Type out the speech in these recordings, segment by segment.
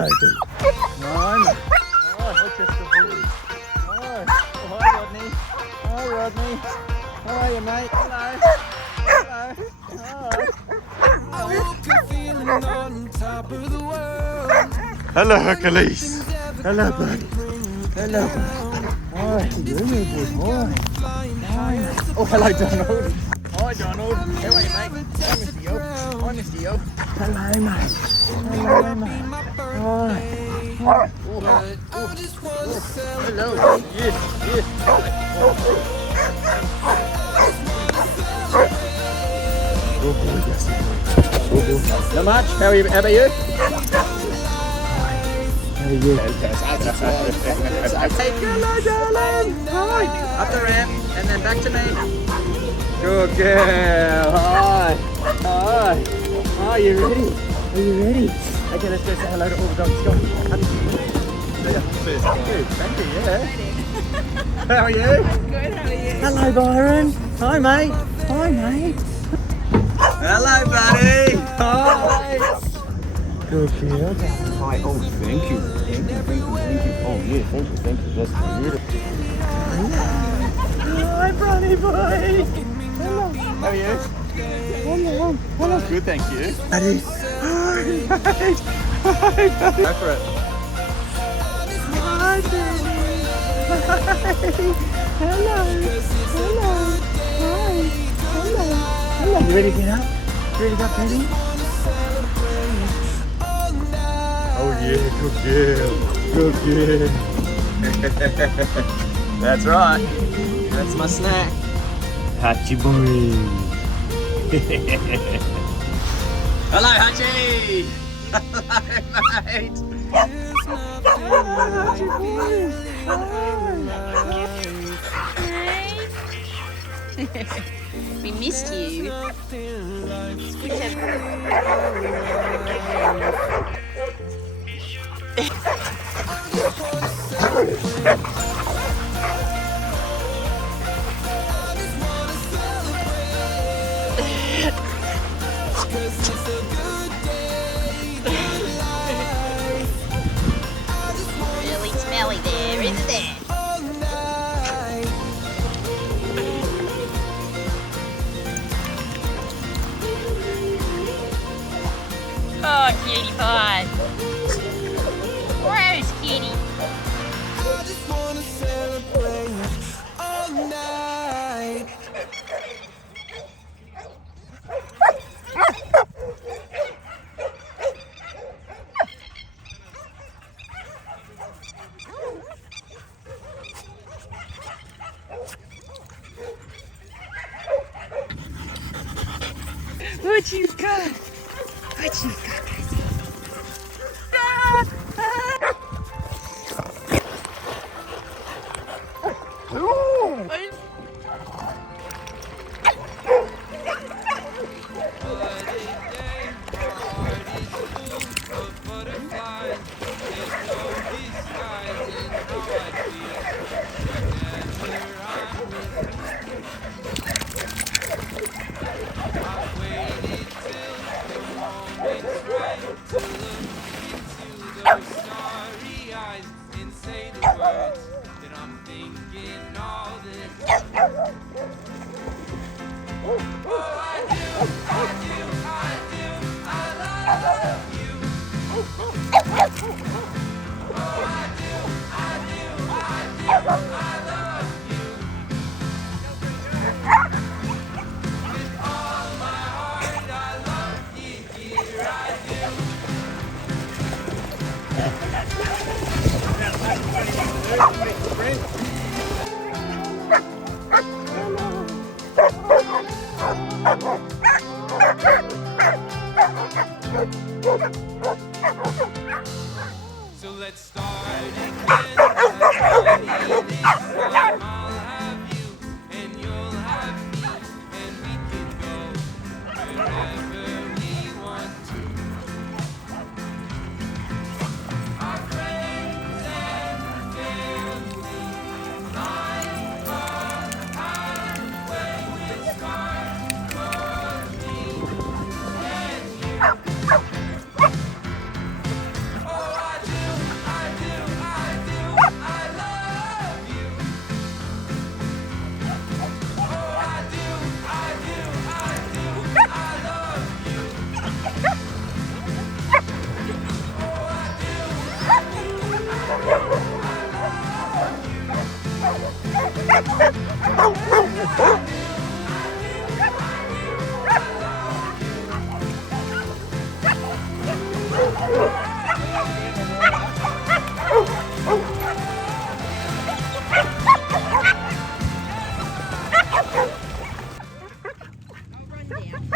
Nine. Oh, Rochester Bully. Oh, hi Rodney. Hi Rodney. How are you, mate? Hello. Hello. Hello, Hercules. Hello, buddy. Hello, buddy. Hi, you good boy. Hi. Oh, hello, Donald. Hi, Donald. How are you, mate? Hi, Mr. Yo. Hi, Mr. Yo. Hello, mate. Hello, mate. Hi. Hello. Yes, yes. Good boy, Jesse. Good boy. Not much. How are you? How about you? How are you? Hello, darling. Hi. Up the ramp and then back to me. Good girl. Hi. Hi. Are you ready? Are you ready? Okay, let's go say hello to all the dogs. Go on. Good, thank you, yeah. How are you? I'm good, how are you? Hello, Byron. Hi, mate. Hi, mate. Hello, buddy. Hi. Good girl. Hi. Oh, thank you. Thank you. Oh, yeah, thank you. That's beautiful. Hi, Brownie boy. Hello. How are you? Hello. Good, thank you. Buddy. Hi, mate. Hi, buddy. Go for it. Hi, baby. Hi. Hello. Hi. Hello. You ready to get up? Ready to go, baby? Oh yeah, good girl. That's right. That's my snack. Hachi boy. Hello, Hachi. Hello, mate. Hello, Hachi boy. Hi. We missed you. It's good to really smelly there, isn't it? Oh, cutie pie. Gross, kitty. I just wanna celebrate all night. What you got? What you got, Gracie? So let's start again. This time I'll have you and you'll have me, and we can go wherever we want to. Our friends and family, like a highway with stars for me and you. Oh, I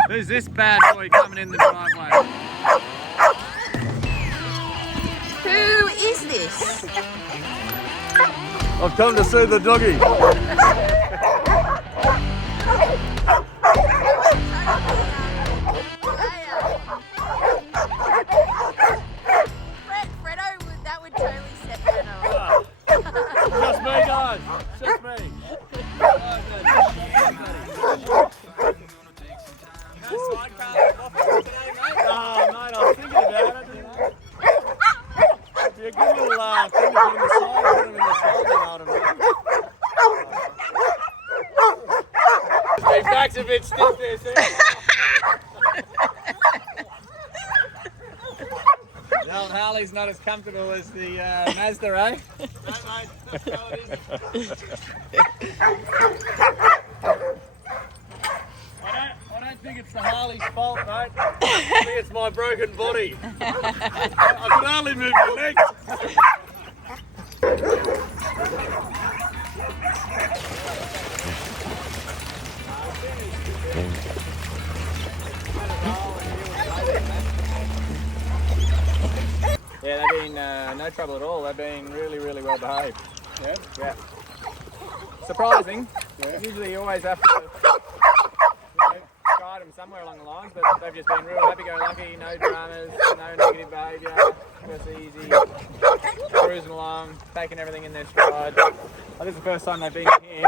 Who's this bad boy coming in the driveway? Who is this? I've come to see the doggy. Fredo, that would totally set Fredo off. Just me, guys. Just me. Oh, mate, I was thinking about it. It'd be a good little thing to put in the side, put him in the side, you know what I mean? His back's a bit stiff there, see? The old Harley's not as comfortable as the Mazda, eh? No, mate, that's how it is. I don't think it's the Harley's fault, mate. I think it's my broken body. I can hardly move my legs. Yeah, they've been no trouble at all. They've been really, really well behaved. Yeah? Yeah. Surprising. Yeah. Usually you always have to guide them somewhere along the lines, but they've just been real happy-go-lucky, no dramas, no negative behaviour, just easy, cruising along, taking everything in their stride. This is the first time they've been here.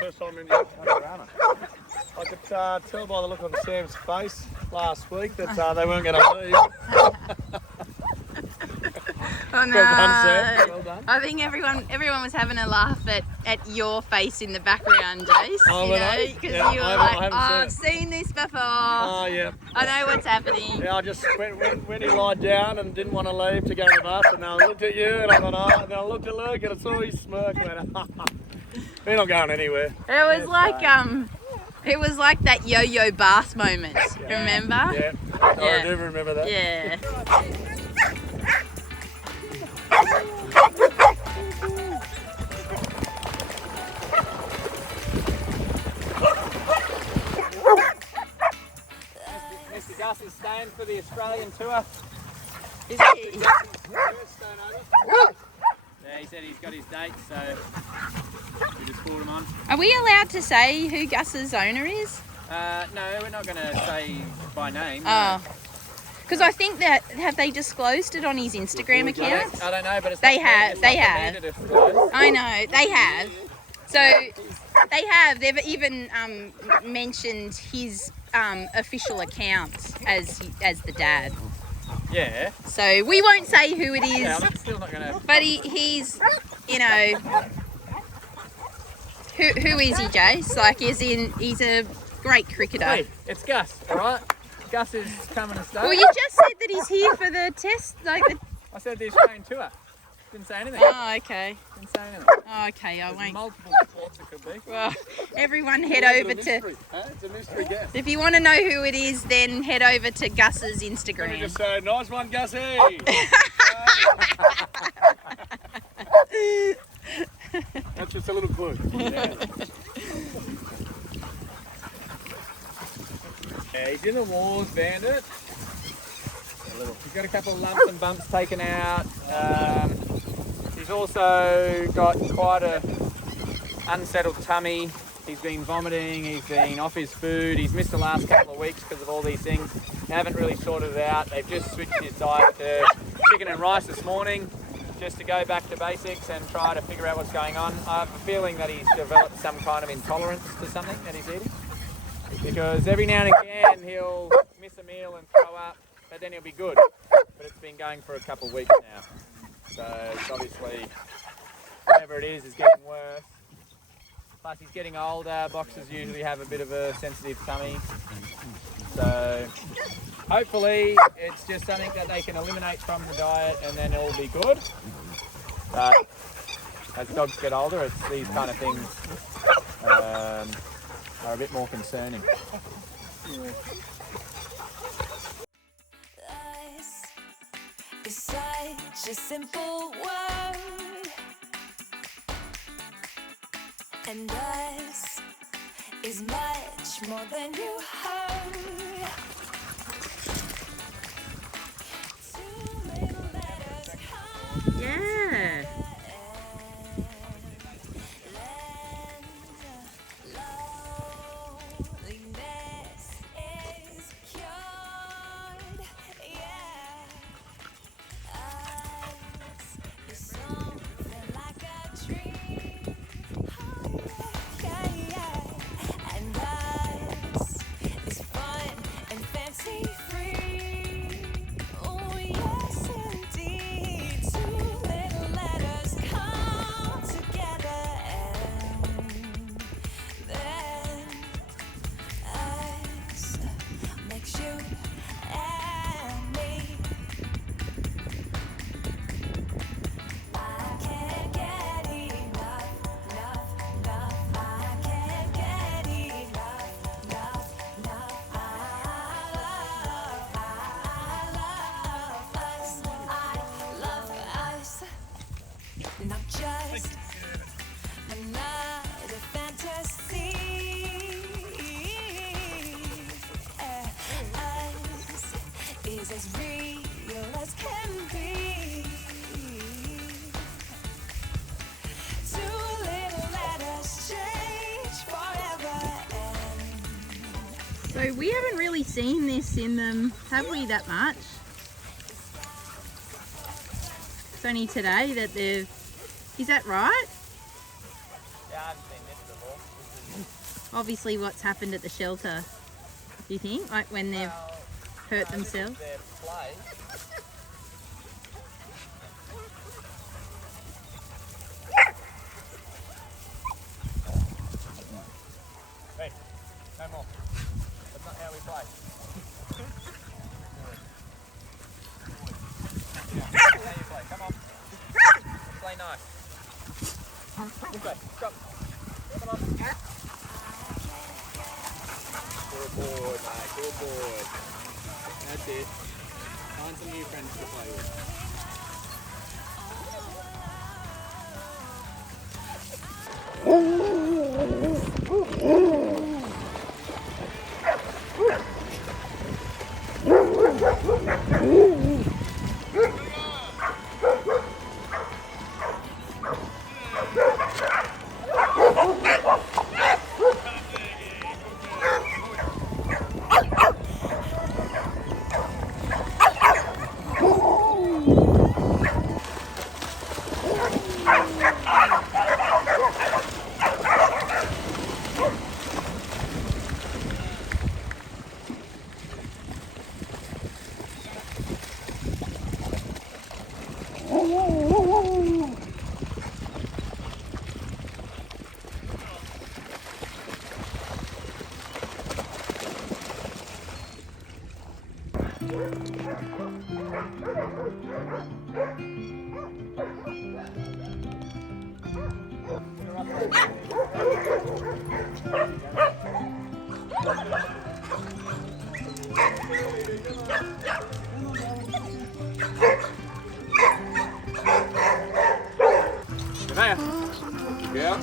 First time in here. I could tell by the look on Sam's face last week that they weren't going to leave. Oh no! Well done, Sam. Well done. I think everyone was having a laugh at your face in the background, Jase. Oh, you know, because you were like, I've seen this before. Oh yeah. I know what's happening. Yeah, I just when he lied down and didn't want to leave to go to the bus, and I looked at you and I thought, oh, and then I looked at Luke and I saw his smirk. And we're not going anywhere. It was like that yo-yo bath moment. Yeah. Remember? Yeah. Yeah. I do remember that. Yeah. Mr. Gus is staying for the Australian tour. Is he? Yeah, he said he's got his date, so we just pulled him on. Are we allowed to say who Gus's owner is? No, we're not going to say by name. Oh. Because I think that, have they disclosed it on his Instagram account? I don't know, but it's They not have, they not have. for me to disclose. I know, they have. So they have. They've even mentioned his official account as the dad. Yeah. So we won't say who it is, Yeah, I'm still not going to. but he's, you know, who is he, Jase? Like, as in, he's a great cricketer. Hey, it's Gus, all right? Gus is coming to stay. Well, you just said that he's here for the test, like the... I said the Australian tour. Didn't say anything. Oh, okay. Didn't say anything. Oh, okay, I There's won't. multiple sports it could be. Well, everyone head over to... It's a mystery guest. If you want to know who it is, then head over to Gus's Let me Instagram. just say, nice one, Gussie. That's just a little clue. Yeah. Yeah, he's in the wars, Bandit. He's got a couple of lumps and bumps taken out. He's also got quite a unsettled tummy. He's been vomiting, he's been off his food, he's missed the last couple of weeks because of all these things. They haven't really sorted it out. They've just switched his diet to chicken and rice this morning just to go back to basics and try to figure out what's going on. I have a feeling that he's developed some kind of intolerance to something that he's eating, because every now and again he'll miss a meal and throw up, but then he'll be good. But it's been going for a couple of weeks now. So it's obviously, whatever it is getting worse. Plus he's getting older, boxers usually have a bit of a sensitive tummy. So hopefully it's just something that they can eliminate from the diet and then it'll be good. But as dogs get older, it's these kind of things are a bit more concerning. It's such a simple word, and us is much more than you heard. Two little letters come Yeah. loneliness is cured. Yeah. Us is something like a dream. Yeah, yeah. And us is fun and fancy free. Oh, yes, indeed. Two little letters come together, and then us makes you and me. I can't get enough, enough, enough. I can't get enough, enough, enough. I love us. Not just another fantasy. Us is as real as can be. Two little letters change forever, and So we haven't really seen this in them, have we, that much? It's only today that they've... Is that right? Yeah, I haven't seen this before. Obviously what's happened at the shelter, do you think? Like when they've hurt themselves? Their play. Hey, no more. That's not how we play. That's how you play. Come on. Play nice. This way. Stop. Come on. Good boy, mate. Good boy. That's it. Find some new friends to play with. Nevaeh. Yeah.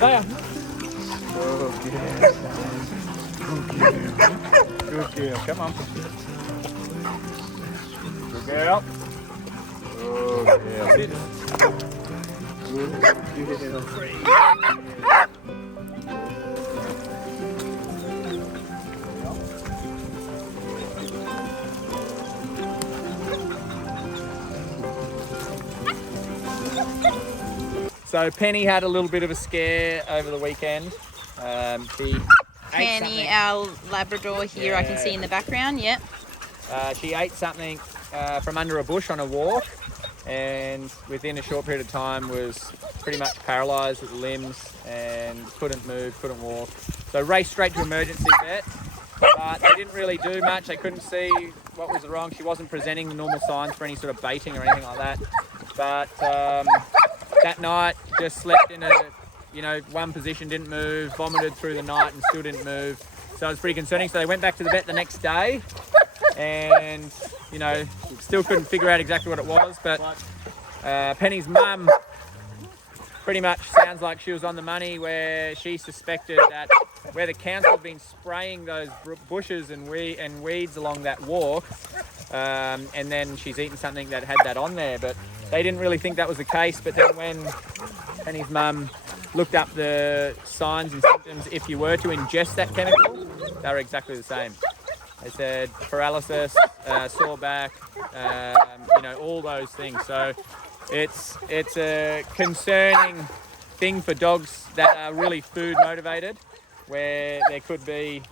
Nevaeh. Oh, good. Good girl. Come on. Good girl. Good girl. Sit. Good girl. So Penny had a little bit of a scare over the weekend. She ate Penny, something. our Labrador here, I can Yeah. see in the background. Yep. She ate something from under a bush on a walk, and within a short period of time was pretty much paralysed with the limbs and couldn't move, couldn't walk. So raced straight to emergency vet, but they didn't really do much. They couldn't see what was wrong. She wasn't presenting the normal signs for any sort of baiting or anything like that. But that night just slept in a, one position, didn't move, vomited through the night and still didn't move. So it was pretty concerning. So they went back to the vet the next day and, still couldn't figure out exactly what it was. But Penny's mum pretty much sounds like she was on the money, where she suspected that where the council had been spraying those bushes and weeds along that walk, and then she's eaten something that had that on there. But they didn't really think that was the case. But then when Penny's mum looked up the signs and symptoms, if you were to ingest that chemical, they were exactly the same. They said paralysis, sore back, all those things. So it's a concerning thing for dogs that are really food motivated, where there could be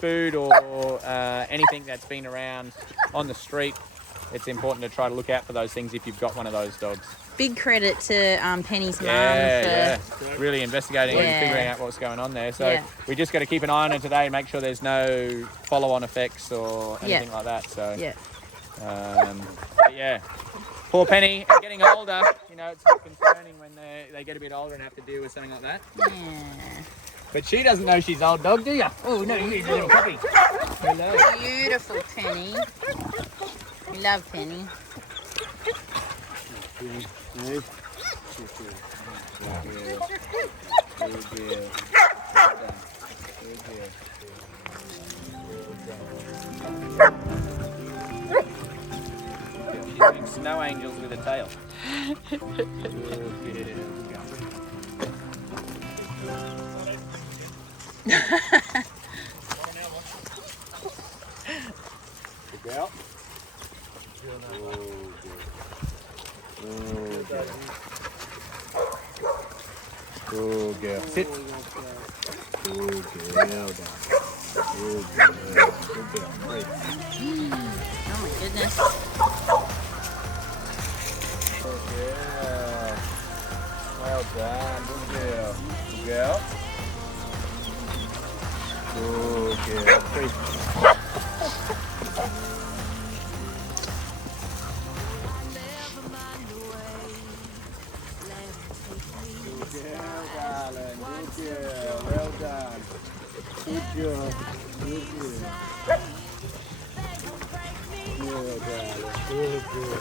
food or anything that's been around on the street. It's important to try to look out for those things if you've got one of those dogs. Big credit to Penny's mum for really investigating and figuring out what's going on there. So we just got to keep an eye on it today and make sure there's no follow-on effects or anything like that. So poor Penny, and getting older, it's a bit concerning when they get a bit older and have to deal with something like that. Yeah. But she doesn't know she's old dog, do you? Oh no, he's a little puppy. Hello. Beautiful Penny. We love Penny. She's doing snow angels with a tail. Good girl. Good girl. Sit. Good girl, darling. Good girl. Good girl. Breathe. Oh my goodness. Good girl. Well done. Good girl. Good girl. Good girl. Breathe. Well done. Good job. Good girl. Well done. Good girl.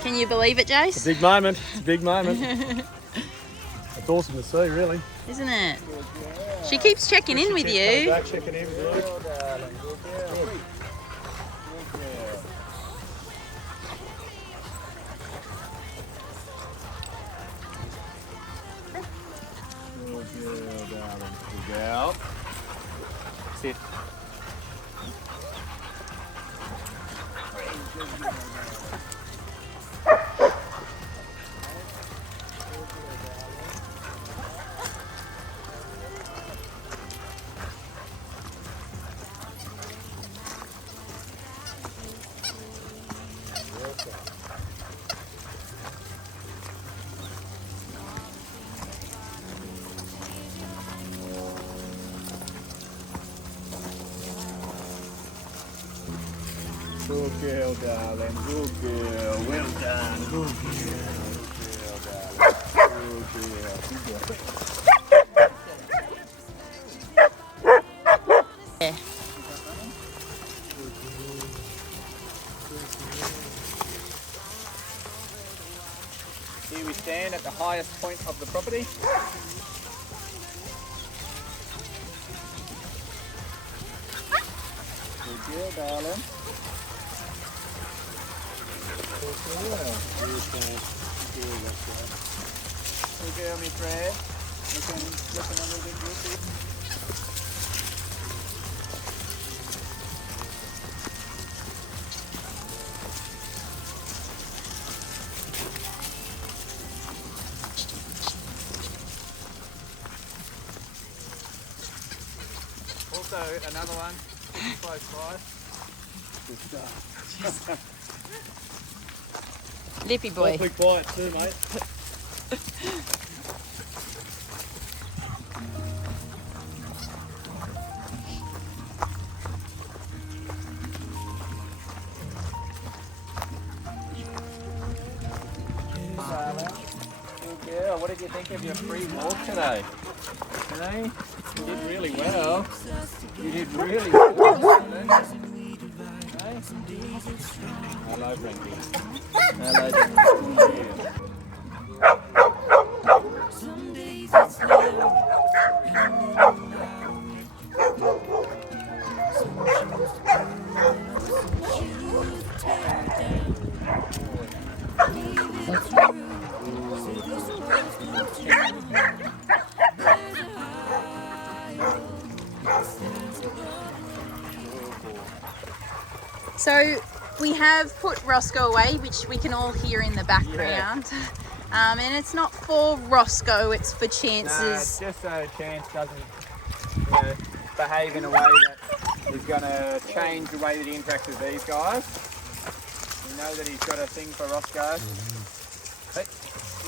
Can you believe it, Jase? Big moment. It's a big moment. It's awesome to see, really. Isn't it? She keeps checking in with you. Back checking in with you. Well done. Good girl. Good girl. Good girl, darling. Good girl. Sit. Good girl, darling. Good girl. Well done. Good girl. Good girl, darling. Good girl. Good girl. Yeah. Here we stand at the height highest point of the property. Good girl, darling. Good girl, me Fred. Looking a little bit guilty. Also, another one, close by. Good stuff. Lippy boy. Awfully quiet too, mate. Good girl. What did you think of your free walk today? Hey, you did really well. You did really well. Hey? Hello, Frankie. Hello. Some days it's love, So we have put Roscoe away, which we can all hear in the background. And it's not for Roscoe, it's for Chance's. No, it's just so Chance doesn't behave in a way that is going to change the way that he interacts with these guys. We know that he's got a thing for Roscoe. Hey,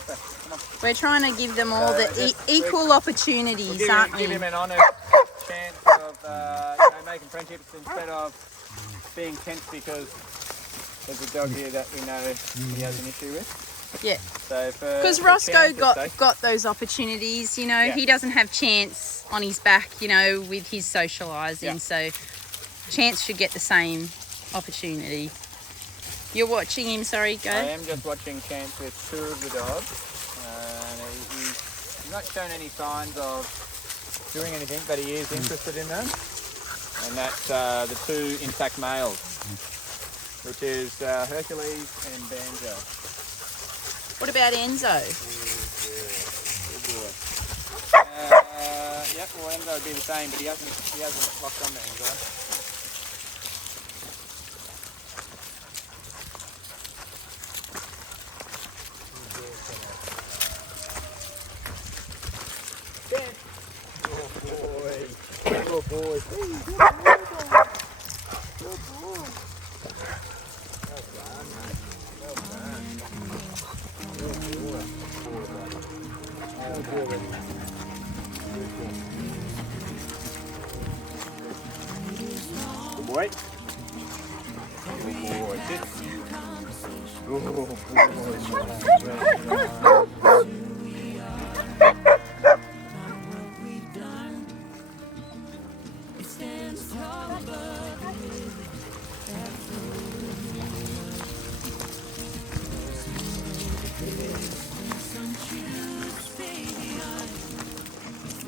come on. We're trying to give them all the equal opportunities, We'll aren't give we? him an honest chance of making friendships instead of being tense because there's a dog here that we know he has an issue with. Yeah. So Because for Roscoe Chance's sake- got those opportunities, you know. Yeah. He doesn't have Chance on his back, you know, with his socialising. Yeah. So Chance should get the same opportunity. You're watching him, sorry, go. I am just watching Chance with two of the dogs. He's not shown any signs of doing anything, but he is interested in them. And that's the two intact males, which is Hercules and Banjo. What about Enzo? Yep, well Enzo would be the same, but he hasn't locked on to Enzo. Good boy. Good boy. Good boy. Sit. Good boy.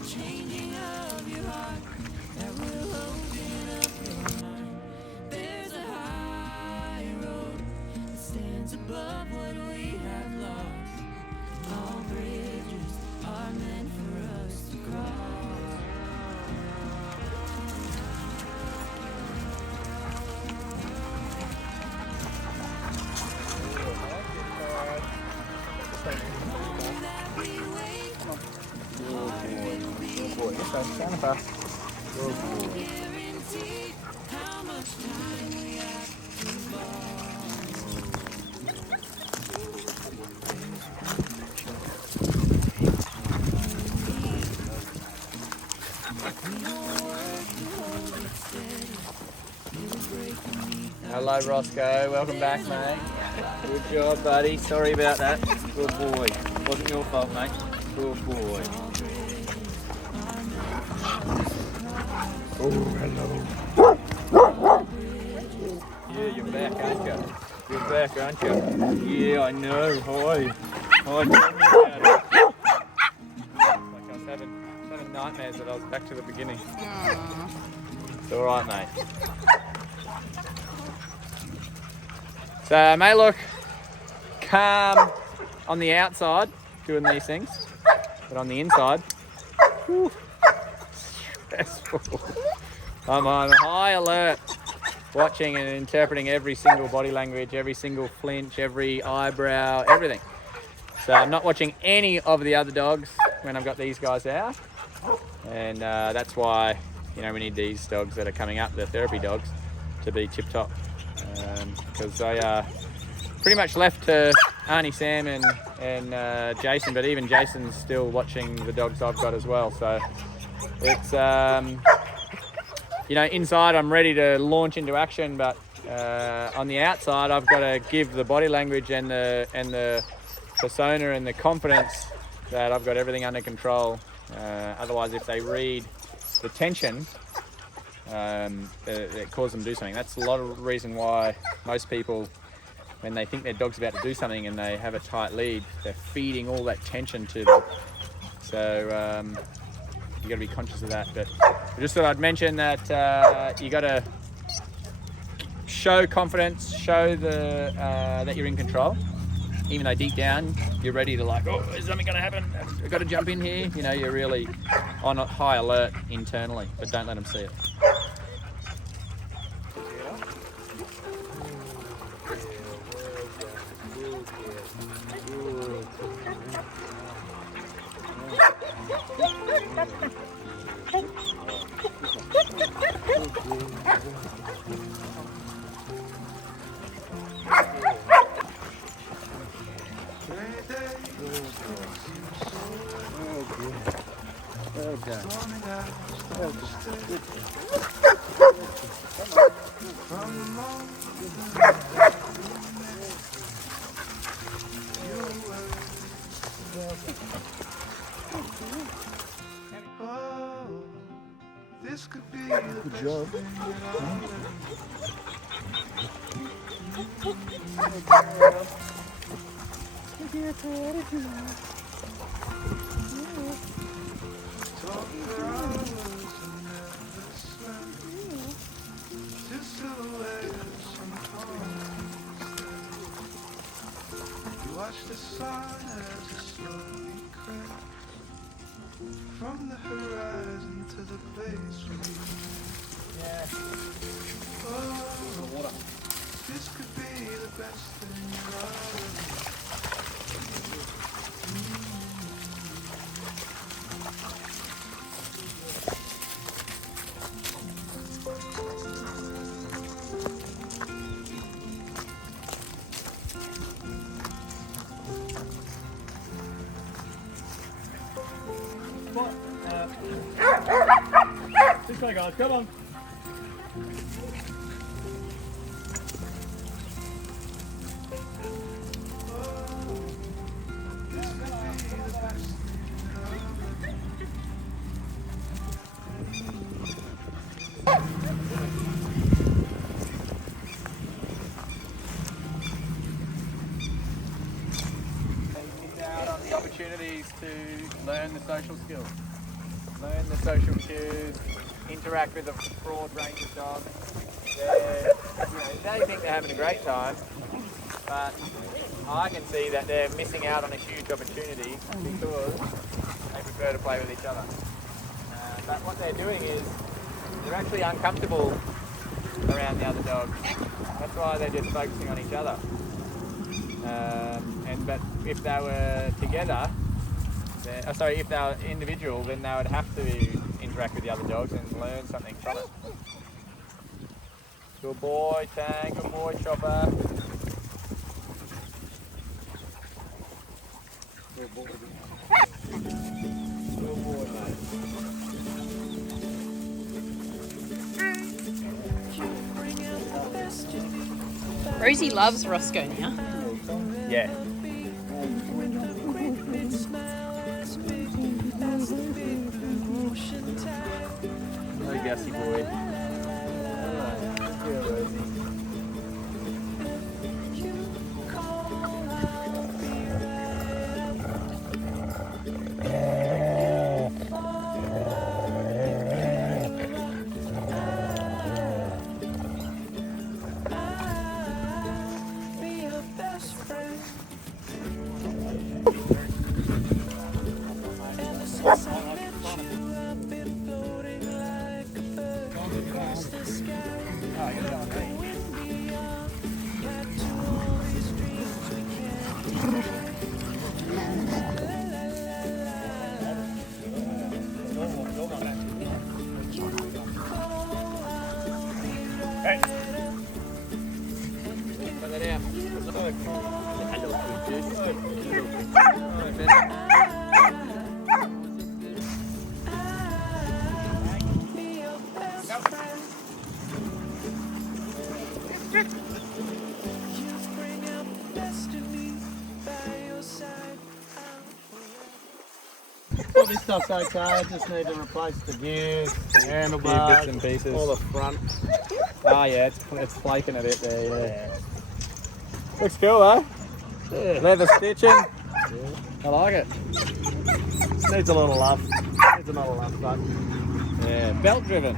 changing of your heart that will open up your mind. There's a high road that stands above what we have lost. All bridges are meant for us to cross. Good boy. Yes, I'm kind of fast. Good boy. Guaranteed how much time we have to Hello, Roscoe. Welcome back, mate. Good job, buddy. Sorry about that. Good boy. Wasn't your fault, mate. Good boy. Oh, hello. Yeah, you're back, aren't you? You're back, aren't you? Yeah, I know. Hi. Hi, tell me about it. nightmares that I was back to the beginning. Aw. It's all right, mate. So I may look calm on the outside doing these things, but on the inside, whew, stressful. I'm on high alert, watching and interpreting every single body language, every single flinch, every eyebrow, everything. So I'm not watching any of the other dogs when I've got these guys out, and that's why, you know, we need these dogs that are coming up, the therapy dogs, to be tip top, because they are pretty much left to Auntie Sam and Jason, but even Jason's still watching the dogs I've got as well. So it's you know, inside I'm ready to launch into action, but on the outside I've got to give the body language and the persona and the confidence that I've got everything under control. Otherwise, if they read the tension, it causes them to do something. That's a lot of the reason why most people, when they think their dog's about to do something and they have a tight lead, they're feeding all that tension to them. So you got to be conscious of that. But I just thought I'd mention that you got to show confidence, show that you're in control, even though deep down you're ready to, like, oh, is something going to happen? I've got to jump in here. You know, you're really on a high alert internally, but don't let them see it. This could be the Good job. Watch the sun as it slowly crept from the horizon to the place where oh, this could be the best thing ever. This way, guys, come on. Out on the opportunities to learn the social skills, learn the social cues, interact with a broad range of dogs. They think they're having a great time, but I can see that they're missing out on a huge opportunity because they prefer to play with each other. But what they're doing is they're actually uncomfortable around the other dogs. That's why they're just focusing on each other. But if they were together, if they were individual, then they would have to interact with the other dogs and learn something from it. Good boy, Tang. Good boy, Chopper. Good boy. Good boy, mate. Rosie loves Roscoe now. Yeah. Hello, Gussie boy. Yeah, Rosie. All this stuff's okay, I just need to replace the gears, the handlebars, bits and pieces. all the front. Oh yeah, it's flaking a bit there, yeah. Looks cool though. Yeah. Leather stitching. I like it. Needs a little love. Needs another love, but Yeah, belt driven.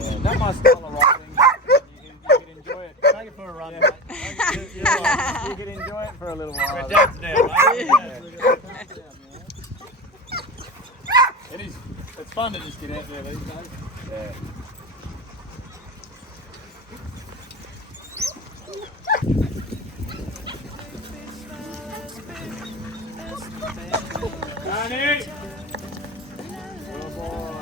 Yeah, not my style of riding. You can enjoy it. take it for a run, mate. You can enjoy it for a little while. We're down now, mate. It is. It's fun to just get out there these days. Yeah. Danny! Good boy.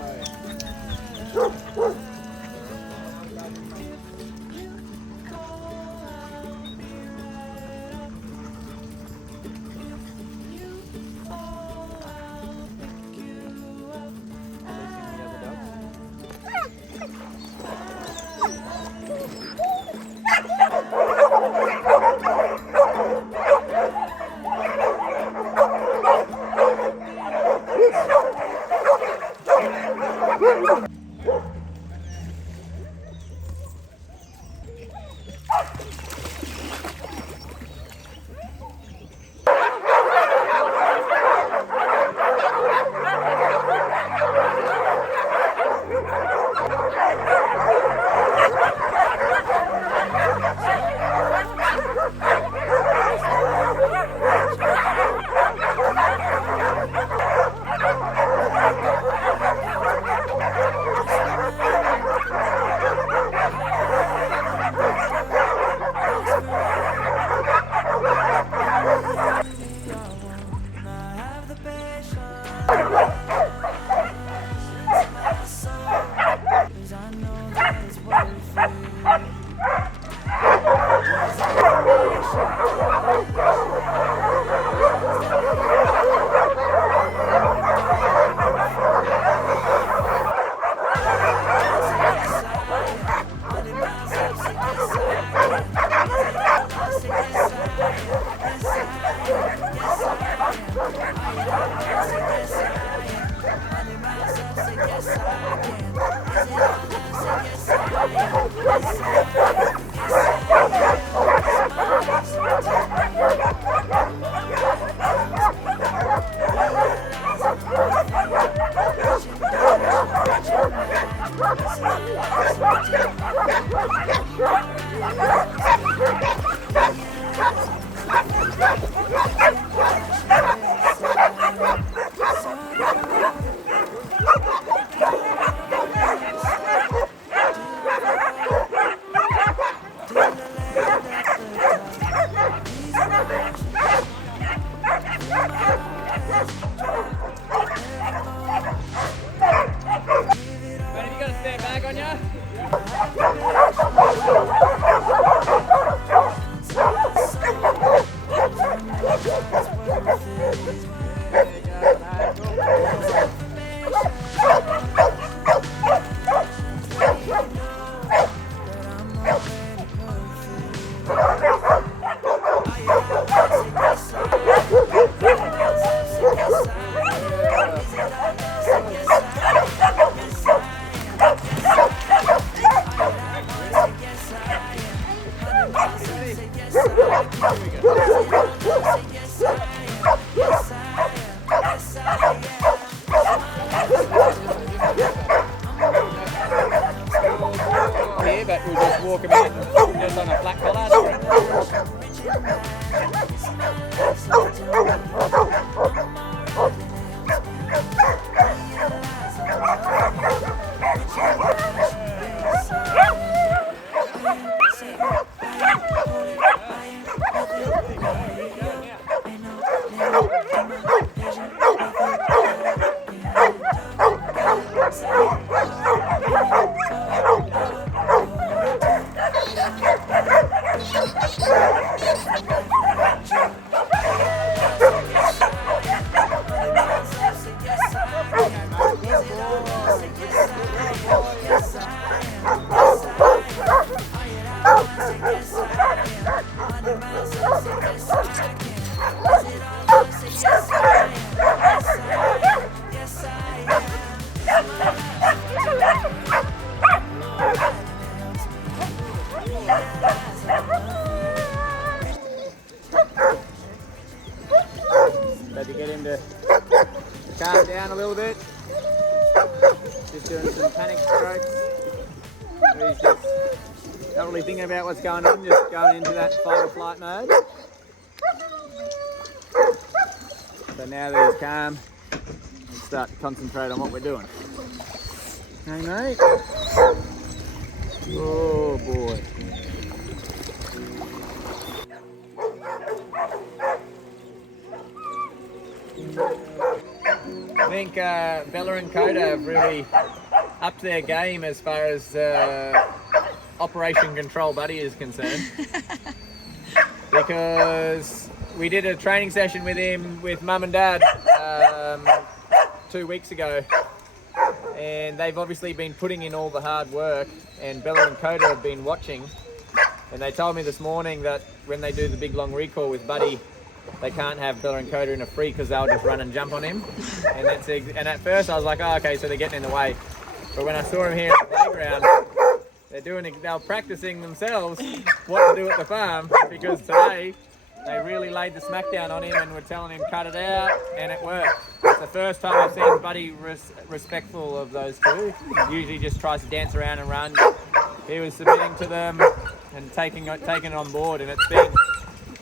Tried to get him to calm down a little bit. Just doing some panic strokes. He's just not really thinking about what's going on, just going into that fight or flight mode. So now that he's calm, we start to concentrate on what we're doing. Hey mate. Oh boy. I think Bella and Koda have really upped their game as far as Operation Control Buddy is concerned. Because we did a training session with him with Mum and Dad 2 weeks ago. And they've obviously been putting in all the hard work, and Bella and Koda have been watching. And they told me this morning that when they do the big long recall with Buddy, they can't have Bella and Koda in a free because they'll just run and jump on him. And and at first I was like, oh, okay, so they're getting in the way. But when I saw them here in the playground, they're practicing themselves what to do at the farm, because today they really laid the smackdown on him and were telling him cut it out, and it worked. It's the first time I've seen Buddy respectful of those two. He usually just tries to dance around and run. He was submitting to them and taking it on board, and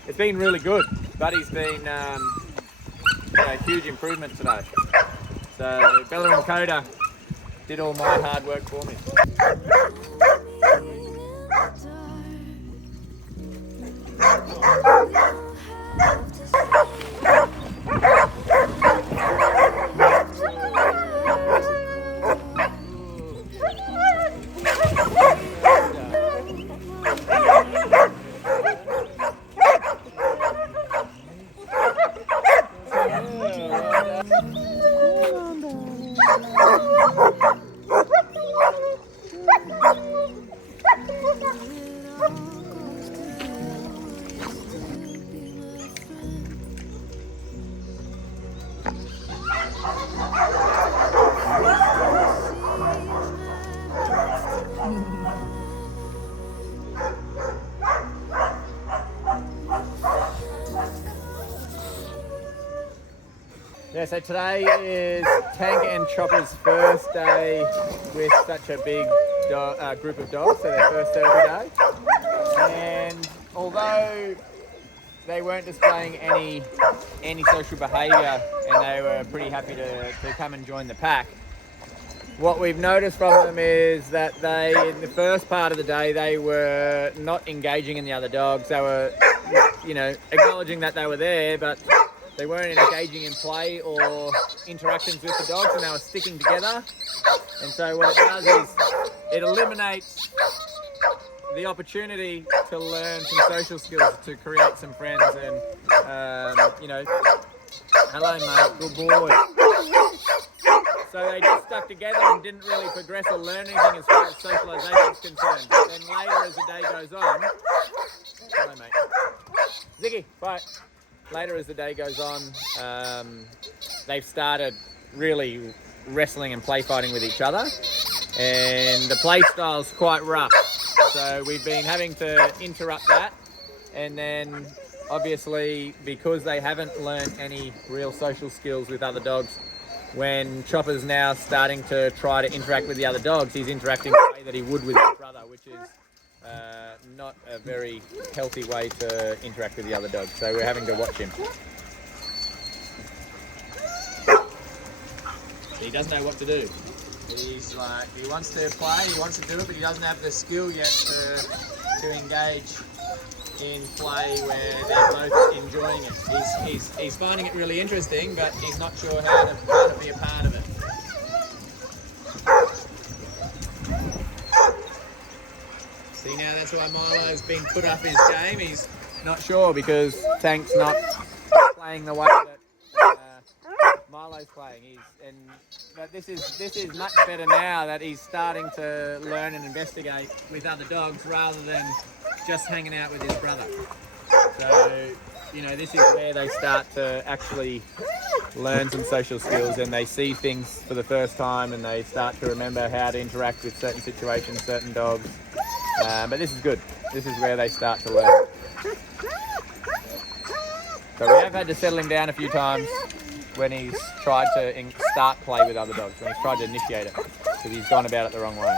it's been really good. Buddy's been a huge improvement today. So Bella and Koda did all my hard work for me. Yeah, so today is Tank and Chopper's first day with such a big group of dogs, so their first derby day. And although they weren't displaying any social behaviour and they were pretty happy to come and join the pack, what we've noticed from them is that in the first part of the day, they were not engaging in the other dogs. They were, acknowledging that they were there, but they weren't engaging in play or interactions with the dogs, and they were sticking together. And so what it does is it eliminates the opportunity to learn some social skills, to create some friends, and hello mate, good boy. So they just stuck together and didn't really progress or learn anything as far as socialisation is concerned. But then later, as the day goes on, hello mate, Ziggy, bye. Later as the day goes on, they've started really wrestling and play fighting with each other, and the play style's quite rough. So we've been having to interrupt that, and then obviously because they haven't learned any real social skills with other dogs, when Chopper's now starting to try to interact with the other dogs, he's interacting the way that he would with his brother, which is not a very healthy way to interact with the other dogs. So we're having to watch him. He doesn't know what to do. He's like, he wants to play, he wants to do it, but he doesn't have the skill yet to engage in play where they're both enjoying it. He's finding it really interesting, but he's not sure how to be a part of it. See, now that's why Milo's been put up his game. He's not sure because Tank's not playing the way that Milo's playing. But this is much better now that he's starting to learn and investigate with other dogs rather than just hanging out with his brother. So, this is where they start to actually learn some social skills, and they see things for the first time, and they start to remember how to interact with certain situations, certain dogs. But this is good. This is where they start to learn. So we have had to settle him down a few times when he's tried to start play with other dogs, when he's tried to initiate it, because he's gone about it the wrong way.